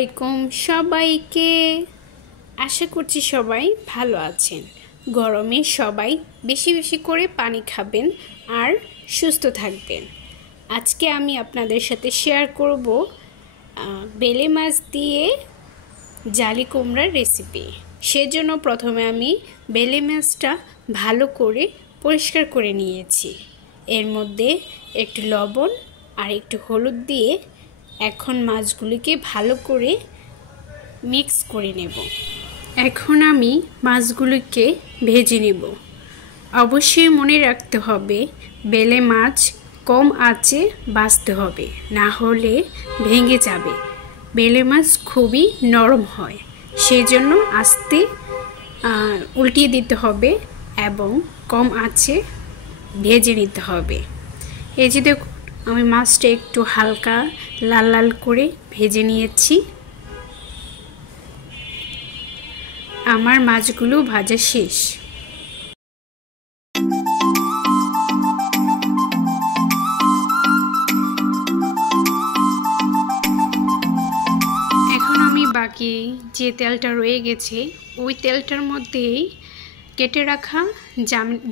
আলাইকুম সবাইকে। আশা করছি সবাই ভালো আছেন। গরমে সবাই বেশি বেশি করে পানি খাবেন আর সুস্থ থাকবেন। আজকে আমি আপনাদের সাথে শেয়ার করব বেলে মাছ দিয়ে জালি কুমড়ার রেসিপি। সেজন্য প্রথমে আমি বেলে মাছটা ভালো করে পরিষ্কার করে নিয়েছি। এর মধ্যে একটু লবণ আর একটু হলুদ দিয়ে এখন মাছগুলিকে ভালো করে মিক্স করে নেব। এখন আমি মাছগুলিকে ভেজে নেব। অবশ্যই মনে রাখতে হবে বেলে মাছ কম আঁচে ভাজতে হবে, না হলে ভেঙে যাবে। বেলে মাছ খুবই নরম হয়, সেজন্য আস্তে উল্টিয়ে দিতে হবে এবং কম আঁচে ভেজে নিতে হবে। এই যে দেখুন, আমি মাছটা একটু হালকা লাল লাল করে ভেজে নিয়েছি। আমার মাছগুলো ভাজা শেষ। এখন আমি বাকি যে তেলটা রয়ে গেছে ওই তেলটার মধ্যেই কেটে রাখা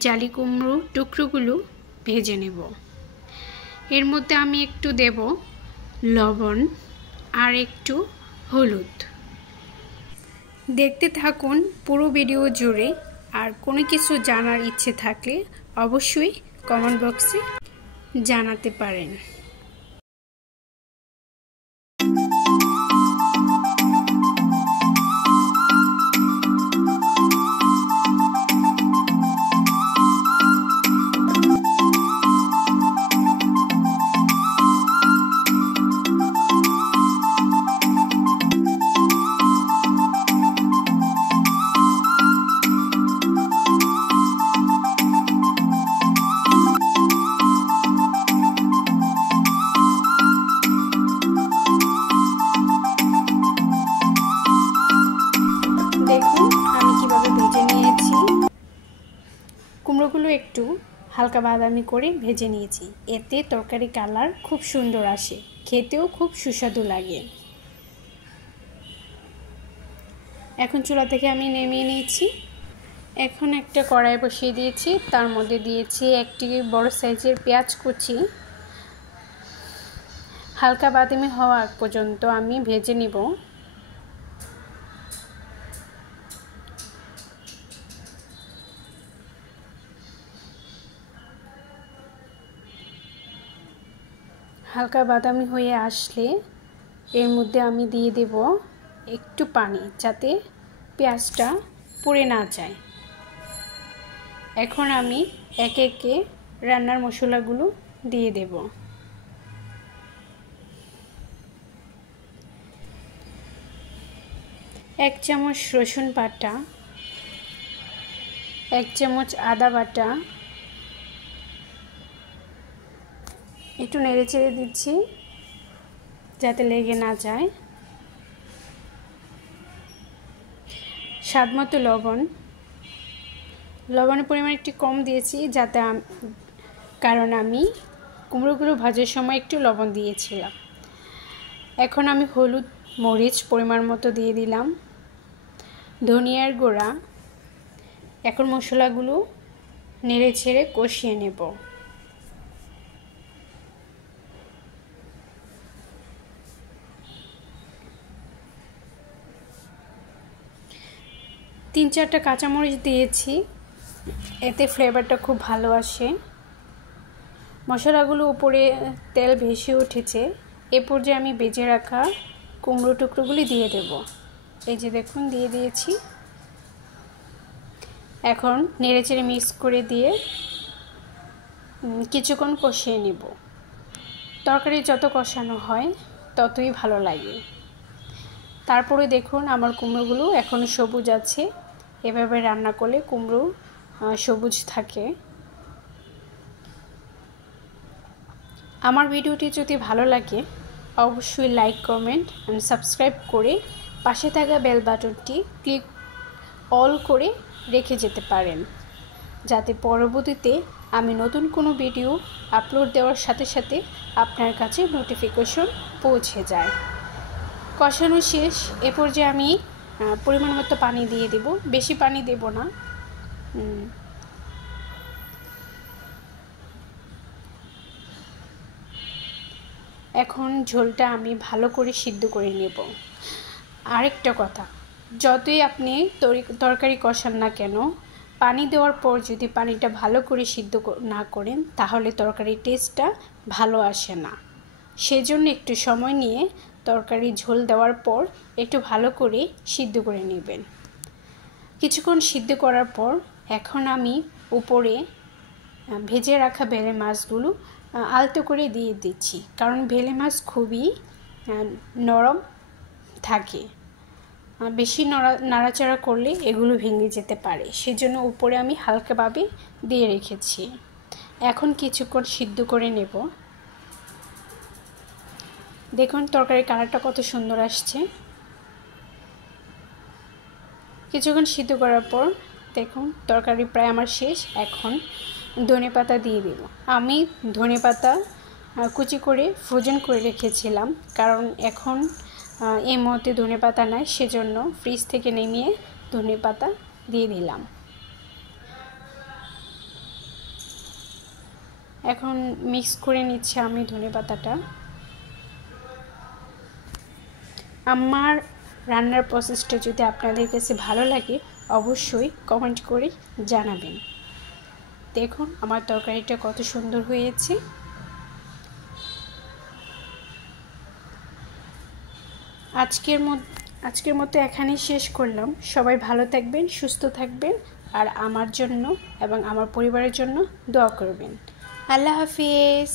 জালি কুমড়ো টুকরোগুলো ভেজে নেব। এর মধ্যে আমি একটু দেব লবণ আর একটু হলুদ। দেখতে থাকুন পুরো ভিডিও জুড়ে। আর কোনো কিছু জানার ইচ্ছে থাকলে অবশ্যই কমেন্ট বক্সে জানাতে পারেন। দেখুন আমি কিভাবে ভেজে নিয়েছি। কুমড়োগুলো একটু হালকা বাদামি করে ভেজে নিয়েছি। এতে তরকারি কালার খুব সুন্দর আসে, খেতেও খুব সুস্বাদু লাগে। এখন চুলা থেকে আমি নামিয়ে নিয়েছি। এখন একটা কড়াই বসিয়ে দিয়েছি, তার মধ্যে দিয়েছি একটি বড় সাইজের পেঁয়াজ কুচি। হালকা বাদামি হওয়া পর্যন্ত আমি ভেজে নিব। হালকা বাদামি হয়ে আসলে এর মধ্যে আমি দিয়ে দেব একটু পানি, যাতে পেঁয়াজটা পুড়ে না যায়। এখন আমি একে একে রান্নার মশলাগুলো দিয়ে দেব। এক চামচ রসুন বাটা, এক চামচ আদা বাটা, একটু নেড়ে চেড়ে দিচ্ছি যাতে লেগে না যায়। স্বাদ মতো লবণ। লবণের পরিমাণ একটু কম দিয়েছি কারণ আমি কুমড়োগুলো ভাজার সময় একটু লবণ দিয়েছিলাম। এখন আমি হলুদ মরিচ পরিমাণ মতো দিয়ে দিলাম, ধনিয়ার গুঁড়া। এখন মশলাগুলো নেড়ে ছেড়ে কষিয়ে নেব। তিন চারটা কাঁচামরিচ দিয়েছি, এতে ফ্লেভারটা খুব ভালো আসে। মশলাগুলো উপরে তেল ভেসে উঠেছে। এ পর্যায়ে আমি ভেজে রাখা কুমড়ো টুকরোগুলি দিয়ে দেব। এই যে দেখুন দিয়ে দিয়েছি। এখন নেড়েচেড়ে মিক্স করে দিয়ে কিছুক্ষণ কষিয়ে নেব। তরকারি যত কষানো হয় ততই ভালো লাগে। তারপরে দেখুন আমার কুমড়োগুলো এখনও সবুজ আছে। এভাবে রান্না করলে কুমড়ো সবুজ থাকে। আমার ভিডিওটি যদি ভালো লাগে অবশ্যই লাইক, কমেন্ট এবং সাবস্ক্রাইব করে পাশে থাকা বেল বাটনটি ক্লিক অল করে রেখে যেতে পারেন, যাতে পরবর্তীতে আমি নতুন কোনো ভিডিও আপলোড দেওয়ার সাথে সাথে আপনার কাছে নোটিফিকেশন পৌঁছে যায়। কষানো শেষ। এ পর্যায়ে আমি পরিমাণ মতো পানি দিয়ে দেব, বেশি পানি দেব না। এখন ঝোলটা আমি ভালো করে সিদ্ধ করে নেব। আরেকটা কথা, যতই আপনি তরকারি কষান না কেন, পানি দেওয়ার পর যদি পানিটা ভালো করে সিদ্ধ না করেন তাহলে তরকারির টেস্টটা ভালো আসে না। সেজন্য একটু সময় নিয়ে তরকারি ঝোল দেওয়ার পর একটু ভালো করে সিদ্ধ করে নেবেন। কিছুক্ষণ সিদ্ধ করার পর এখন আমি উপরে ভেজে রাখা বেলে মাছগুলো আলতো করে দিয়ে দিচ্ছি, কারণ বেলে মাছ খুবই নরম থাকে, বেশি নাড়াচাড়া করলে এগুলো ভেঙে যেতে পারে। সেজন্য উপরে আমি হালকাভাবে দিয়ে রেখেছি। এখন কিছুক্ষণ সিদ্ধ করে নেব। দেখুন তরকারির কালারটা কত সুন্দর আসছে। কিছুক্ষণ সিদ্ধ করার পর দেখুন তরকারি প্রায় আমার শেষ। এখন ধনেপাতা দিয়ে দেব। আমি ধনেপাতা কুচি করে ফ্রোজেন করে রেখেছিলাম, কারণ এখন এই মুহূর্তে ধনেপাতা নাই, সেজন্য ফ্রিজ থেকে নামিয়ে ধনেপাতা দিয়ে দিলাম। এখন মিক্স করে নিচ্ছি আমি ধনেপাতাটা। আমার রান্নার প্রসেসটা যদি আপনাদের কাছে ভালো লাগে অবশ্যই কমেন্ট করে জানাবেন। দেখুন আমার তরকারিটা কত সুন্দর হয়েছে। আজকের মতো এখানেই শেষ করলাম। সবাই ভালো থাকবেন, সুস্থ থাকবেন, আর আমার জন্য এবং আমার পরিবারের জন্য দোয়া করবেন। আল্লাহ হাফিজ।